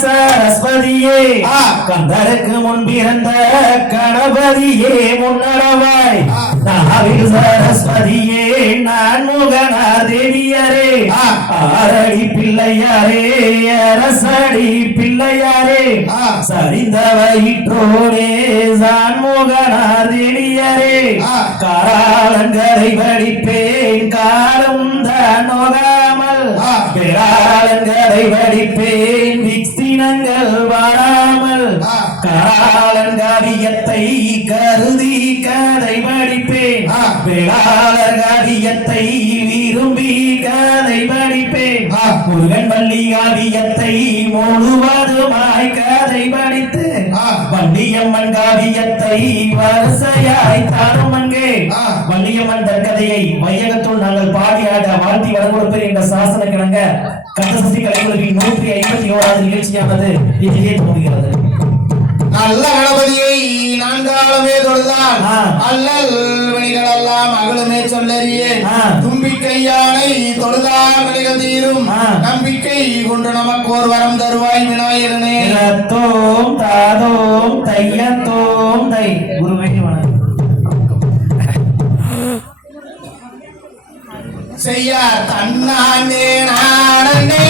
சரஸ்வதியே கந்தருக்கு முன் பிறந்த கணபதியே முன்னடவாய் நாவில் சரஸ்வதியே நான் முகனார் தேவியரே ஆரடி பிள்ளையாரே அரசடி பிள்ளையாரே சரிந்த வயிற்றோனே சான் முகனார் தேவியரே காராளங்கரை வடிப்பேன் காலம் தான் நோகாமல் பேராளங்கரை வடிப்பேன் விக்சினங்கள் வராமல் காலங்காவியத்தை கருதி கதை படிப்பேன் வேளாளர் காவியத்தை விரும்பி கதை படிப்பேன் முருகன் வள்ளி காவியத்தை முழுவதுமாய் கதை படித்து வள்ளியம்மன் காவியத்தை வரிசையாய் தானும் அங்கே வள்ளியம்மன் கதையை வையகத்துள் நாங்கள் பாடியாட வாழ்த்தி வழங்குவது என்ற சாசன கிழங்க கந்தசக்தி கலைக்குழுவின் 151வது நிகழ்ச்சியானது இதிலே துவங்குகிறது. நல்ல கணபதியை நான்காலமே தொழுதான் அல்லல் வினைகள் எல்லாம் அகலுமே சொல்லறியே தும்பிக்கையானை தொழுதான் வினைகள் தீரும் நம்பிக்கை கொண்டு நமக்கு ஒரு வரம் தருவாய் விநாயகனே. தோம் தாதோம் தையத்தோம் தை குருவே வணக்கம். செய்ய தன்னானே நானே